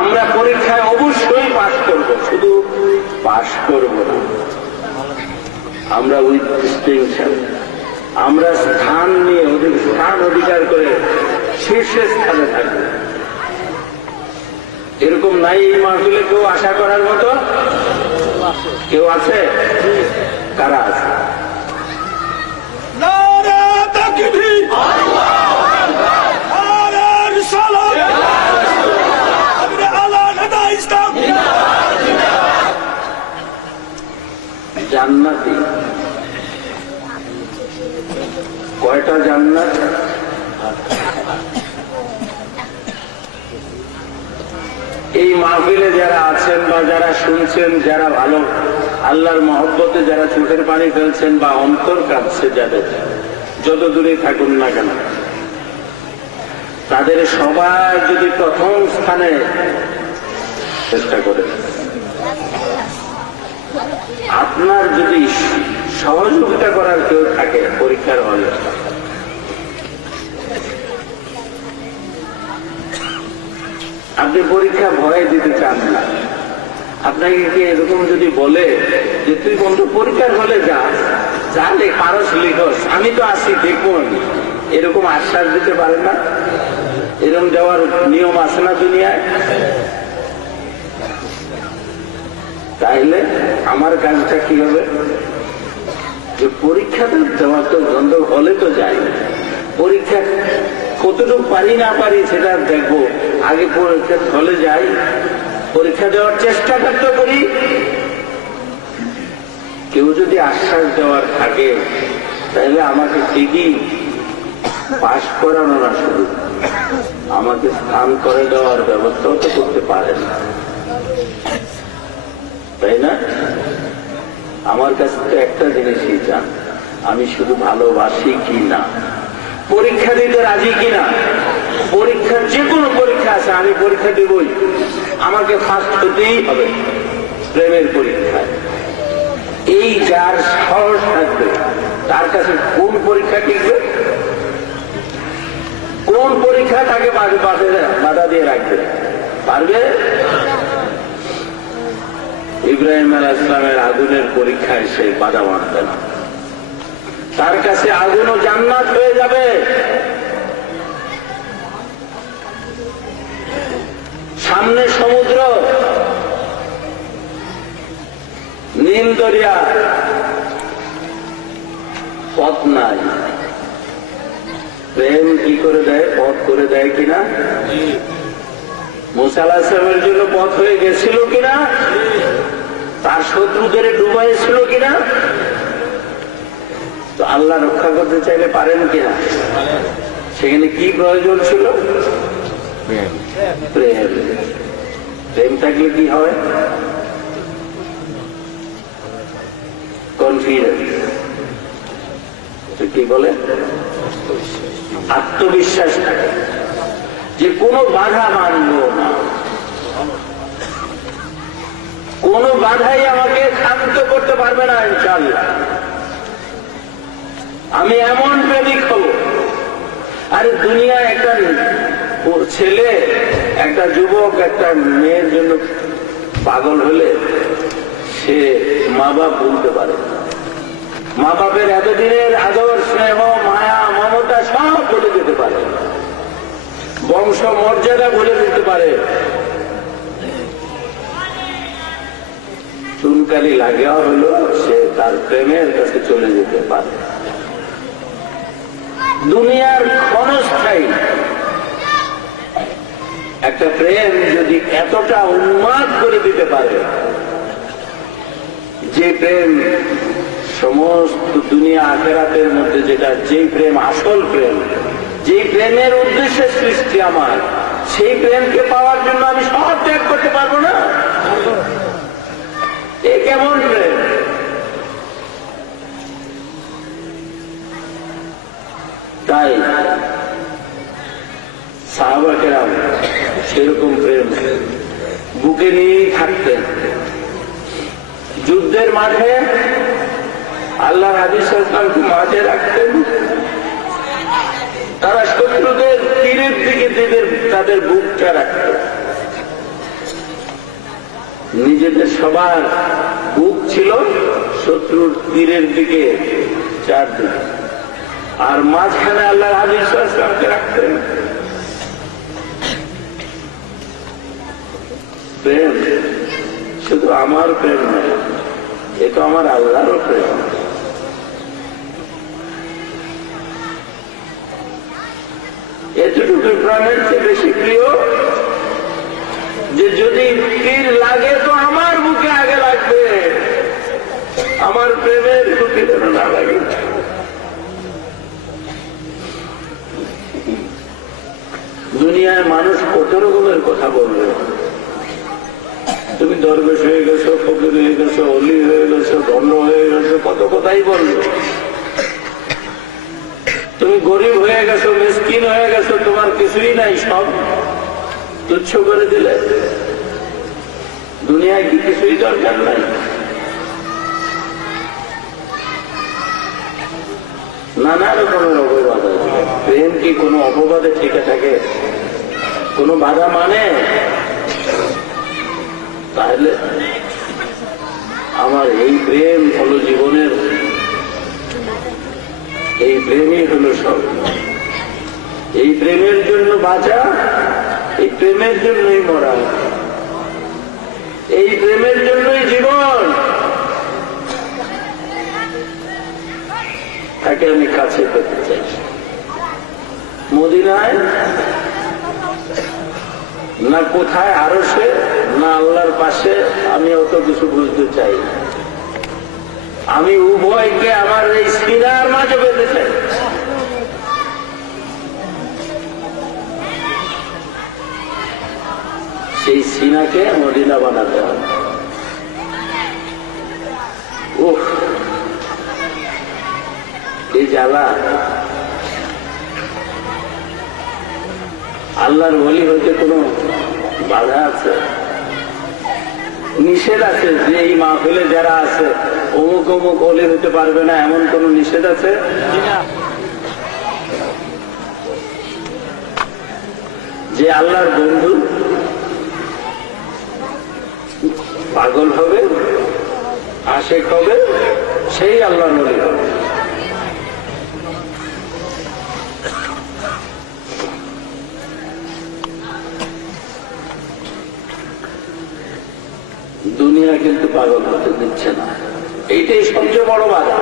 আমরা পরীক্ষায় অবশ্যই পাস করব, শুধু পাস করব না, আমরা উইথ ডিস্টিংশন, আমরা স্থান নিয়ে স্থান অধিকার করে শীর্ষে স্থানে থাকবো। এরকম নাই এই মাহফিলে কেউ আশা করার মতো? কেউ আছে? কারা আছে? জান্নাতি কয়টা জান্নাত? এই মাহফিলে যারা আছেন বা যারা শুনছেন, যারা ভালো আল্লাহর মহব্বতে যারা চোখের পানি ফেলছেন বা অন্তর কাঁদছে যাদের, যত দূরে থাকুন না কেন, তাদের সবার যদি প্রথম স্থানে চেষ্টা করে, আপনার যদি সহযোগিতা করার কেউ থাকে পরীক্ষার হলে, আপনি পরীক্ষা ভয় দিতে চান না, আপনাকে কি এরকম যদি বলে যে তুই বন্ধু পরীক্ষার হলে যালে পারস লিখস, আমি তো আছি দেখুন, এরকম আশ্বাস দিতে পারেন না? এরকম দেওয়ার নিয়ম আছে না দুনিয়ায়? তাইলে আমার কাজটা কি হবে? যে পরীক্ষাটা দেওয়ার তো বন্ধ হলে তো যাই, পরীক্ষা কতটুকু পারি না পারি সেটা দেখবো, আগে পরীক্ষা হলে যাই, পরীক্ষা দেওয়ার চেষ্টা করতে করি। কেউ যদি আশ্বাস দেওয়ার থাকে তাহলে আমাকে ঠিকই পাশ করানো না, শুধু আমাকে স্থান করে দেওয়ার ব্যবস্থাও তো করতে পারেন, তাই না? আমার কাছে তো একটা জিনিসই চান, আমি শুধু ভালোবাসি কি না, পরীক্ষা দিতে রাজি কিনা। পরীক্ষা যে কোনো পরীক্ষা আছে, আমি পরীক্ষা দেবই, আমাকে ফার্স্ট হতেই হবে প্রেমের পরীক্ষায়। এই যার সাহস থাকবে তার কাছে কোন পরীক্ষা টিকবে? কোন পরীক্ষা তাকে বাধা দিয়ে রাখবে? পারবে? ইব্রাহিম আলাইহিস সালামের আগুনের পরীক্ষায় সে বাধা মানবে না, তার কাছে আগুনও জান্নাত হয়ে যাবে। সামনে সমুদ্র, নীল দরিয়া, পথ নাই, প্রেম কি করে দেয়? পথ করে দেয় কিনা? মুসা আলাইহিস সালামের জন্য পথ হয়ে গেছিল কিনা? তার শত্রুদের ডুবাইছিল কিনা? তো আল্লাহ রক্ষা করতে চাইলে পারেন কিনা? সেখানে কি প্রয়োজন ছিল? প্রেম। প্রেম থাকলে কি হয়? কনফিডেন্স, কি বলে? আত্মবিশ্বাস থাকে যে কোনো বাধা মানব না, কোন বাধাই আমাকে শান্ত করতে পারবে না ইনশাআল্লাহ। আমি এমন প্রেমিক হব। আরে দুনিয়া একটা ছেলে, একটা যুবক একটা মেয়ের জন্য পাগল হলে সে মা বাপ বলতে পারে, মা বাপের এতদিনের আদর স্নেহ মায়া মমতা সব বলে যেতে পারে, বংশ মর্যাদা বলে দিতে পারে, চুনকালি লাগিয়া হলো সে তার প্রেমের কাছে চলে যেতে পারে। দুনিয়ার ক্ষণস্থায়ী একটা প্রেম যদি এতটা উন্মাদ করে দিতে পারে, যে প্রেম সমস্ত দুনিয়া আখিরাতের মধ্যে যেটা, যেই প্রেম আসল প্রেম, যেই প্রেমের উদ্দেশ্যে সৃষ্টি আমার, সেই প্রেমকে পাওয়ার জন্য আমি সব ত্যাগ করতে পারবো না? এ কেমন প্রেম? তাই সাহাবা কেরাম সেরকম প্রেম বুকে নিয়েই থাকতেন। যুদ্ধের মাঠে আল্লাহর হাবিব সাল্লাল্লাহু মাঝে রাখতেন, তারা শত্রুদের তীরের দিকে তাদের বুকটা রাখত, নিজেদের সবার বুক ছিল শত্রুর তীরের দিকে, চারদিকে, আর মাঝখানে আল্লাহ হাবিব সাল্লাল্লাহু আলাইহি ওয়াসাল্লামকে রাখতেন। প্রেম শুধু আমার প্রেম নয়, এ তো আমার আল্লাহরও প্রেম। এতটুকু প্রাণের চেয়ে বেশি প্রিয় যে যদি তীর লাগে তো আমার বুকে আগে লাগবে, আমার প্রেমের বুকে যেন না লাগে। দুনিয়ায় মানুষ কত রকমের কথা বলবে, তুমি দরবেশ হয়ে গেছো, ফকির হয়ে গেছো, অলি হয়ে গেছো, দণ্ড হয়ে গেছো, কত কথাই বলবে। তুমি গরিব হয়ে গেছো, মিসকিন হয়ে গেছো, তোমার কিছুই নাই, সব তুচ্ছ করে দিলে। দুনিয়ায় কি কিছুই দরকার নাই? নানা রকমের অপবাদ আছে। প্রেম কি কোনো অপবাদে টিকে থাকে? কোনো বাধা মানে? তাহলে আমার এই প্রেম হলো জীবনের, এই প্রেমই হলো সব। এই প্রেমের জন্য বাঁচা, এই প্রেমের জন্যই মরা, এই প্রেমের জন্যই জীবন। তাকে আমি কাছে পেতে চাই। মদিনায় না কোথায় আরশে, না আল্লাহর পাশে, আমি অত কিছু বুঝতে চাই। আমি উভয়কে আমার এই সিনার মাঝে পেতে চাই। সেই সিনাকে মদিনা বানাতে হবে। উফ, এই জ্বালা। আল্লাহর ওলি হইতে কোনো বাধা আছে? নিষেধ আছে যে এই মাহফিলে যারা আছে অমুক অমুক ওলি হতে পারবে না, এমন কোন নিষেধ আছে? যে আল্লাহর বন্ধু পাগল হবে, আশেক হবে, সেই আল্লাহর ওলি হবে। দুনিয়া কিন্তু পাগল হতে দিচ্ছে না, এইটাই সবচেয়ে বড় বাধা।